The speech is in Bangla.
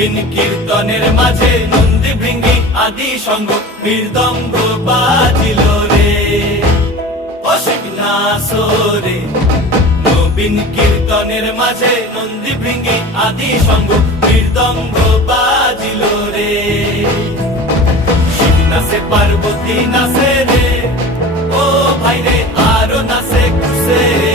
নবীন কীর্তনের মাঝে নন্দী ভৃঙ্গি আদি সঙ্গ মৃদঙ্গ বাজিল রে, অসিক নাসরে। নবীন কীর্তনের মাঝে নন্দী ভৃঙ্গি আদি সঙ্গ মৃদঙ্গ বাজিল রে। শিব নাচে পার্বতী নাচে রে, ও ভাই রে আরো নাচে খুশে